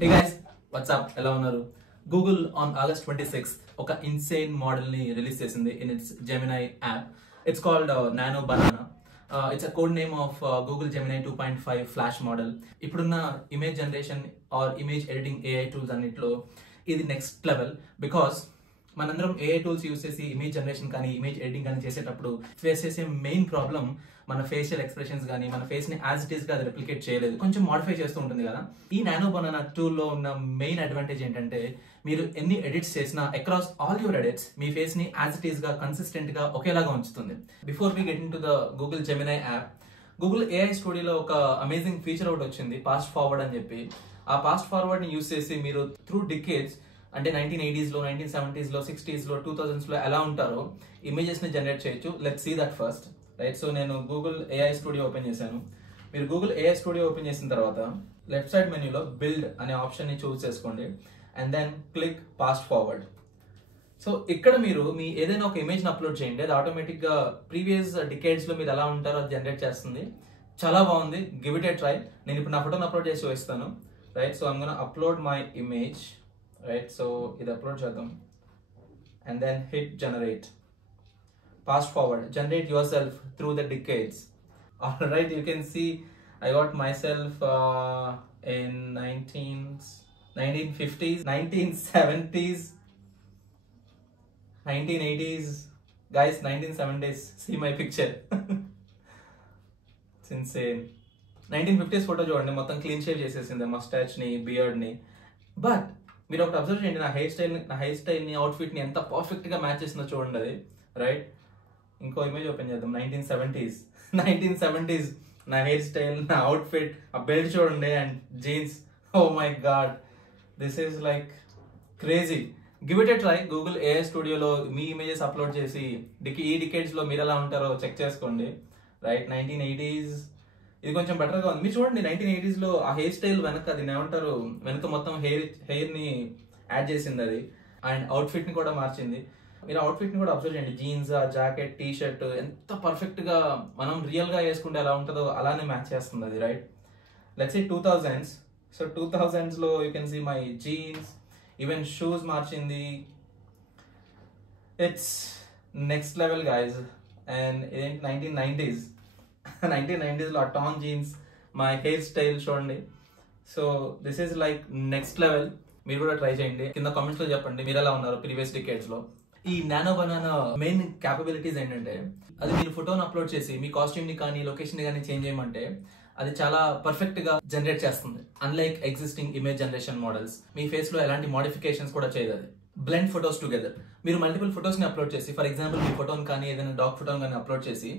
Hey guys, what's up? ఎలా ఉన్నారు? Google on August 26th ఒక insane model ని రిలీజ్ చేసింది in its Gemini app. It's called Nano Banana. It's a code name of Google Gemini 2.5 Flash model. ఇప్పుడున్న image generation or image editing AI tools అన్నిట్లో ఇది next level because మనందరం AI tools use చేసి image generation కానీ image editing కానీ చేసేటప్పుడు face చేసే main problem మన ఫేషియల్ ఎక్స్ప్రెషన్స్ కానీ మన ఫేస్ ని యాజ్ ఇట్ ఈస్ గా అది రెప్లికేట్ చేయలేదు, కొంచెం మోడిఫై చేస్తూ ఉంటుంది కదా. ఈ నానో బనానా టూల్ లో ఉన్న మెయిన్ అడ్వాంటేజ్ ఏంటంటే మీరు ఎన్ని ఎడిట్స్ చేసినా అక్రాస్ ఆల్ యువర్ ఎడిట్స్ మీ ఫేస్ ని యాజ్ ఇట్ ఈస్ గా కన్సిస్టెంట్ గా ఒకేలాగా ఉంచుతుంది. Before we get into the Google Gemini app, Google AI స్టూడియోలో ఒక అమేజింగ్ ఫీచర్ ఒకటి వచ్చింది, పాస్ట్ ఫార్వర్డ్ అని చెప్పి. ఆ పాస్ట్ ఫార్వర్డ్ ని యూస్ చేసి మీరు త్రూ డికేడ్స్ అంటే 1980s లో 1970s లో 60s లో 2000s లో ఎలా ఉంటారో ఇమేజెస్ ని జనరేట్ చేయొచ్చు. Let's see that first, right? So నేను గూగుల్ AI స్టూడియో ఓపెన్ చేశాను. మీరు గూగుల్ AI స్టూడియో ఓపెన్ చేసిన తర్వాత లెఫ్ట్ సైడ్ మెనూలో బిల్డ్ అనే ఆప్షన్ ని చూస్ చేసుకోండి and then click fast forward. So ఇక్కడ మీరు మీ ఏదైనా ఒక ఇమేజ్ ని అప్లోడ్ చేయండి, అది ఆటోమేటిక్ గా ప్రీవియస్ డికేడ్స్ లో మీరు ఎలా ఉంటారో అది జనరేట్ చేస్తుంది. చాలా బాగుంది, గివ్ ఇట్ ఏ ట్రై. నేను ఇప్పుడు నా ఫోటోని అప్లోడ్ చేసి చూపిస్తాను, right? So I'm gonna upload my image, right? So ఇది అప్లోడ్ చేద్దాం and then hit generate. Fast forward, generate yourself through the decades. All right, you can see I got myself in 1950s, 1970s, 1980s, guys, 1970s. See my picture. It's insane. 1950s photo చూడండి, మొత్తం clean shave చేసేసింది మస్టాచ్ ని, beard ని. But మీరు ఒకటి observe చేయండి, నా hair style ని అవుట్ఫిట్ ని ఎంత పర్ఫెక్ట్ గా మ్యాచ్ చేసిందో చూడండి అది, రైట్? ఇంకో ఇమేజ్ ఓపెన్ చేద్దాం. 1970s నా హెయిర్ స్టైల్, నా అవుట్ఫిట్, ఆ బెల్ట్ చూడండి and jeans. Oh my god, this is like crazy. Give it a try. Google AI స్టూడియోలో మీ ఇమేజెస్ అప్లోడ్ చేసి ఈ డికేడ్స్ లో మీరు ఎలా ఉంటారో చెక్ చేసుకోండి, రైట్? 1980s ఇది కొంచెం బెటర్ గా ఉంది. మీరు చూడండి 1980s లో ఆ హెయిర్ స్టైల్ వెనక అది ఏమంటారు, వెనక మొత్తం హెయిర్ ని యాడ్ చేసింది అది, అండ్ అవుట్ఫిట్ ని కూడా మార్చింది. మీరు అవుట్ఫిట్ ని కూడా అబ్జర్వ్ చేయండి, జీన్స్, జాకెట్, టీ షర్ట్ ఎంత పర్ఫెక్ట్ గా మనం రియల్ గా వేసుకుంటే ఎలా ఉంటుందో అలానే మ్యాచ్ చేస్తుంది అది, right? Let's see 2000s. So 2000s లో you can see my jeans, even shoes మార్చింది. It's next level guys. And ఇదేంటి 1990s లో torn jeans, my hair style చూడండి. So this is like next level. మీరు కూడా try చేయండి, కింద comments లో చెప్పండి మీరు ఎలా ఉన్నారు ప్రీవియస్ డికేడ్స్ లో. ఈ నానో బనానా మెయిన్ క్యాపబిలిటీస్ ఏంటంటే అది మీరు ఫోటోని అప్లోడ్ చేసి మీ కాస్ట్యూమ్ ని కానీ లొకేషన్ ని కానీ చేంజ్ చేయమంటే అది చాలా పర్ఫెక్ట్ గా జనరేట్ చేస్తుంది. Unlike existing image generation models మీ ఫేస్ లో ఎలాంటి మోడిఫికేషన్స్ కూడా చేయదు. అది బ్లెండ్ ఫొటోస్ టుగెదర్. మీరు మల్టిపుల్ ఫొటోస్ ని అప్లోడ్ చేసి, ఫర్ ఎగ్జాంపుల్ మీ ఫోటోని కానీ ఏదైనా డాగ్ ఫోటోని కానీ అప్లోడ్ చేసి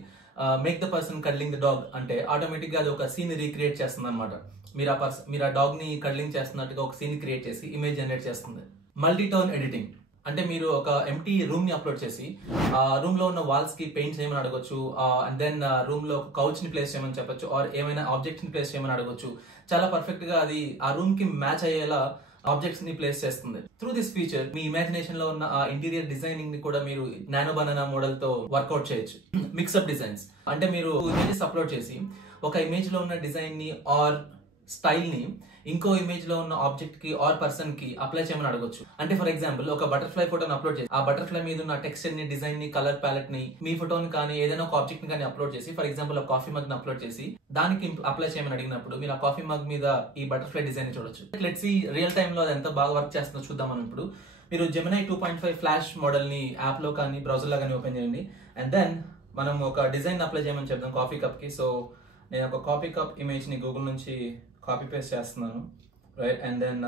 make the person cuddling the dog అంటే ఆటోమేటిక్ గా అది ఒక సీన్ రీక్రియేట్ చేస్తుంది అనమాట. మీరు ఆ డాగ్ ని కడ్లింగ్ చేస్తున్నట్టుగా ఒక సీన్ క్రియేట్ చేసి ఇమేజ్ జనరేట్ చేస్తుంది. మల్టీ టోన్ ఎడిటింగ్ అంటే మీరు ఒక ఎంటీ రూమ్ ని అప్లోడ్ చేసి ఆ రూమ్ లో ఉన్న వాల్స్ కి పెయింట్ చేయమని అడగొచ్చు, అండ్ దెన్ రూమ్ లో కౌచ్ ని ప్లేస్ చేయమని చెప్పొచ్చు, ఆర్ ఏమైనా ఆబ్జెక్ట్స్ ని ప్లేస్ చేయమని అడగొచ్చు. చాలా పర్ఫెక్ట్ గా అది ఆ రూమ్ కి మ్యాచ్ అయ్యేలా ఆబ్జెక్ట్స్ ని ప్లేస్ చేస్తుంది. Through this feature me imagination లో ఉన్న ఆ ఇంటీరియర్ డిజైనింగ్ ని కూడా మీరు నానో బనానా మోడల్ తో వర్కౌట్ చేయొచ్చు. మిక్స్అప్ డిజైన్స్ అంటే మీరు ఇమేజెస్ అప్లోడ్ చేసి ఒక ఇమేజ్ లో ఉన్న డిజైన్ ని ఆర్ స్టైల్ ని ఇంకో ఇమేజ్ లో ఉన్న ఆబ్జెక్ట్ కి ఆర్ పర్సన్ కి అప్లై చేయమని అడగొచ్చు. అంటే ఫర్ ఎగ్జాంపుల్ ఒక బటర్ఫ్లై ఫోటోని అప్లోడ్ చేసి ఆ బటర్ఫ్లై మీద ఉన్న టెక్స్చర్ ని, డిజైన్ ని, కలర్ ప్యాలెట్ ని మీ ఫోటోని కానీ ఏదైనా ఒక ఆబ్జెక్ట్ ని కానీ అప్లోడ్ చేసి, ఫర్ ఎగ్జాంపుల్ ఒక కాఫీ మగ్ ని అప్లోడ్ చేసి దానికి అప్లై చేయమని అడిగినప్పుడు మీరు ఆ కాఫీ మగ్ మీద ఈ బటర్ఫ్లై డిజైన్ ని చూడొచ్చు. లెట్స్ సీ రియల్ టైమ్ లో అది ఎంత బాగా వర్క్ చేస్తుందో చూద్దాం. మనం ఇప్పుడు మీరు జెమినై 2.5 ఫ్లాష్ మోడల్ ని యాప్ లో కానీ బ్రౌజర్ లో కానీ ఓపెన్ చేయండి అండ్ దెన్ మనం ఒక డిజైన్ అప్లై చేయమని చెప్దాం కాఫీ కప్ కి. సో నేను ఒక కాఫీ కప్ ఇమేజ్ ని గూగుల్ నుంచి కాపీ పేస్ట్ చేస్తున్నాను, రైట్? అండ్ దెన్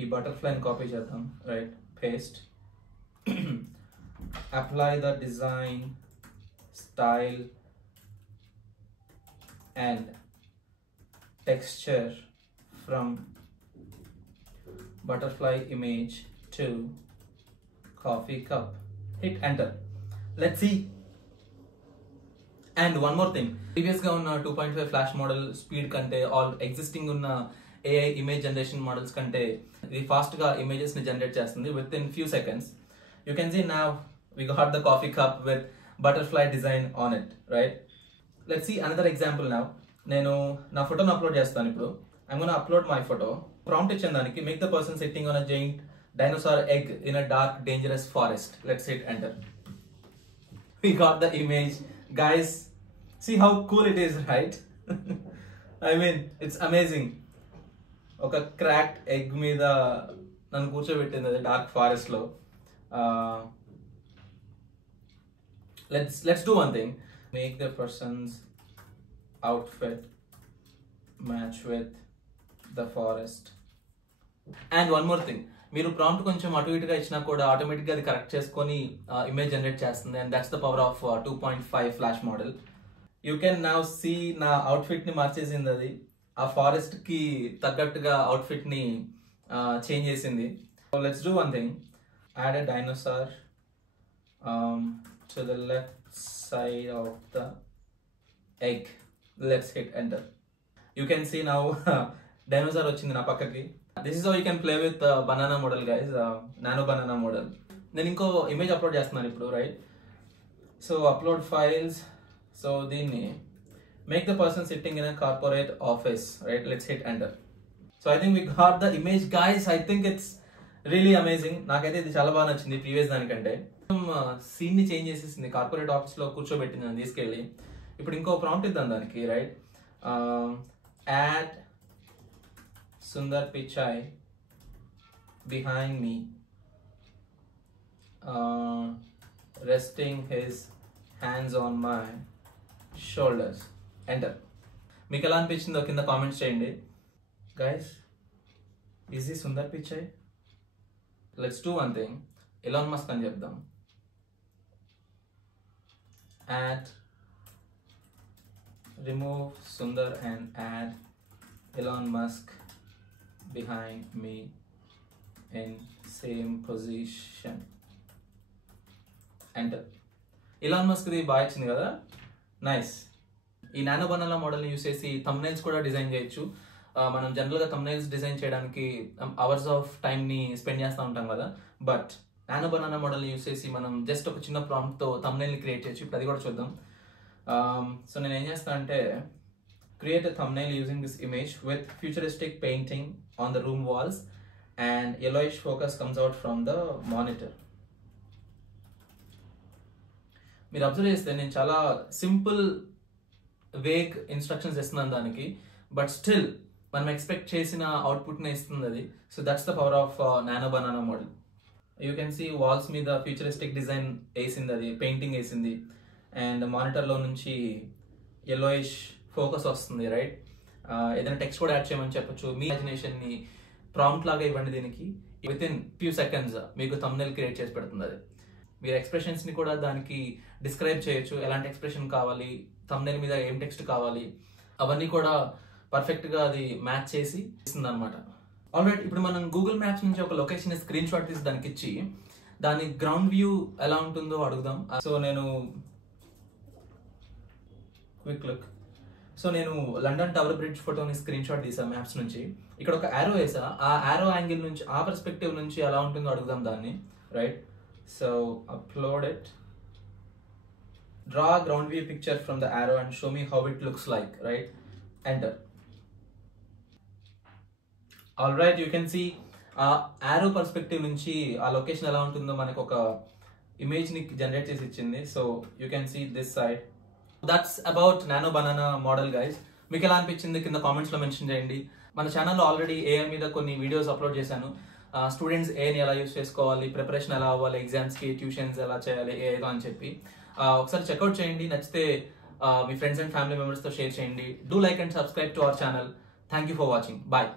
ఈ బటర్ఫ్లైని కాపీ చేద్దాం, right? Paste, apply the design, style and texture from butterfly image to coffee cup. Hit enter. Let's see. And one more thing, previous గా ఉన్న 2.5 flash model speed కంటే all existing ఉన్న AI image generation models కంటే ఇది fast గా images ని generate చేస్తుంది with in few seconds. You can see now we got the coffee cup with butterfly design on it, right? Let's see another example now. నేను నా ఫోటోని upload చేస్తాను ఇప్పుడు. I'm gonna upload my photo. Prompt ఇచ్చిన దానికి make the person sitting on a giant dinosaur egg in a dark dangerous forest. Let's hit enter. We got the image, guys. See how cool it is, right? I mean, it's amazing. ఒక cracked egg మీద నన్ను కూర్చోబెట్టింది అది dark forest లో. Let's do one thing. Make the person's outfit match with the forest. And one more thing. మీరు prompt కొంచెం అటు ఇటుగా ఇచ్చినా కూడా ఆటోమేటిక్గా అది కరెక్ట్ చేసుకొని ఇమేజ్ జనరేట్ చేస్తుంది. And that's the power of 2.5 flash model. You can now see నా అవుట్ఫిట్ ని మార్చేసింది అది. ఆ ఫారెస్ట్ కి తగ్గట్టుగా అవుట్ఫిట్ ని చేంజ్ చేసింది. Let's do one thing. Add a dinosaur to the left side of the egg. Let's hit enter. You can see now dinosaur వచ్చింది నా పక్కకి. This is how you can play with banana model, guys. Nano banana model. నేను ఇంకో image upload చేస్తున్నాను ఇప్పుడు, right? So upload files. So దీన్ని make the person sitting in a corporate office, right? Let's hit enter. So I think we got the image, guys. I think it's really amazing. నాకైతే ఇది చాలా బాగా నచ్చింది previous దానికంటే. Scene ని change చేసేసింది. Corporate office లో కూర్చోబెట్టింది అని తీసుకెళ్ళి. ఇప్పుడు ఇంకో ప్రాంప్ట్ ఇద్దాం దానికి, right? Add Sundar Pichai behind me, resting his hands on my shoulders. Enter. మీకు ఎలా అనిపించిందో కింద కామెంట్స్ చేయండి. గైస్, ఈజ్ ఈ Sundar Pichai? Let's do one thing. Elon Musk అని చెప్దాం. Add remove Sundar and add Elon Musk behind me in same position. Enter. Elon Musk the బాగా ఇచ్చింది కదా, నైస్. ఈ నానో బనానా మోడల్ని యూస్ చేసి థంబ్నైల్స్ కూడా డిజైన్ చేయొచ్చు. మనం జనరల్గా థంబ్నైల్స్ డిజైన్ చేయడానికి అవర్స్ ఆఫ్ టైంని స్పెండ్ చేస్తూ ఉంటాం కదా, బట్ నానో బనానా మోడల్ని యూస్ చేసి మనం జస్ట్ ఒక చిన్న ప్రాంప్ట్తో థంబ్నైల్ని క్రియేట్ చేయొచ్చు. ఇప్పుడు అది కూడా చూద్దాం. సో నేను ఏం చేస్తాను అంటే, create a thumbnail using this image with futuristic painting on the room walls and yellowish focus comes out from the monitor. మీరు అబ్జర్వ్ చేస్తే నేను చాలా సింపుల్ వేగ్ ఇన్స్ట్రక్షన్స్ ఇస్తున్నాను దానికి, బట్ స్టిల్ మనం ఎక్స్పెక్ట్ చేసిన అవుట్పుట్ని ఇస్తుంది అది. So that's the power of nano banana model. You can see walls మీద ఫ్యూచరిస్టిక్ డిజైన్ వేసింది అది, పెయింటింగ్ వేసింది. అండ్ మానిటర్లో నుంచి yellowish ఫోకస్ వస్తుంది, రైట్? ఏదైనా టెక్స్ట్ కూడా యాడ్ చేయమని చెప్పొచ్చు. మీ ఇమాజినేషన్ని ప్రాంప్ట్ లాగా ఇవ్వండి దీనికి. విత్ ఇన్ ఫ్యూ సెకండ్స్ మీకు థంబ్నైల్ క్రియేట్ చేసి పెడుతుంది అది. మీరు ఎక్స్ప్రెషన్స్ని కూడా దానికి డిస్క్రైబ్ చేయొచ్చు. ఎలాంటి ఎక్స్ప్రెషన్ కావాలి, థంబ్నైల్ మీద ఏం టెక్స్ట్ కావాలి, అవన్నీ కూడా పర్ఫెక్ట్గా అది మ్యాచ్ చేసి ఇస్తుంది అనమాట. ఆల్రైట్, ఇప్పుడు మనం గూగుల్ మ్యాప్స్ నుంచి ఒక లొకేషన్ స్క్రీన్ షాట్ తీసి దానికి ఇచ్చి దాని గ్రౌండ్ వ్యూ ఎలా ఉంటుందో అడుగుదాం. సో నేను క్విక్ లుక్. సో నేను లండన్ టవర్ బ్రిడ్జ్ ఫోటోని స్క్రీన్ షాట్ తీసాను మ్యాప్స్ నుంచి. ఇక్కడ ఒక యారో వేసా. ఆ యారో యాంగిల్ నుంచి, ఆ పర్స్పెక్టివ్ నుంచి ఎలా ఉంటుందో అడుగుదాం దాన్ని, right? So upload it. Draw ground view picture from the arrow and show me how it looks like, right? Enter. All right, you can see ఆ యారో పర్స్పెక్టివ్ నుంచి ఆ లొకేషన్ ఎలా ఉంటుందో మనకు ఒక ఇమేజ్ని జనరేట్ చేసి ఇచ్చింది. So you can see this side. That's about nano banana model, guys. మీకు ఎలా అనిపించింది కింద కామెంట్స్లో మెన్షన్ చేయండి. మన ఛానల్లో ఆల్రెడీ ఏఐ మీద కొన్ని వీడియోస్ అప్లోడ్ చేశాను. స్టూడెంట్స్ ఏఐని ఎలా యూస్ చేసుకోవాలి, ప్రిపరేషన్ ఎలా అవ్వాలి, ఎగ్జామ్స్కి ట్యూషన్స్ ఎలా చేయాలి ఏఐతో అని చెప్పి ఒకసారి చెక్అవుట్ చేయండి. నచ్చితే మీ ఫ్రెండ్స్ అండ్ ఫ్యామిలీ మెంబర్స్తో షేర్ చేయండి. Do like and subscribe to our channel. Thank you for watching. Bye.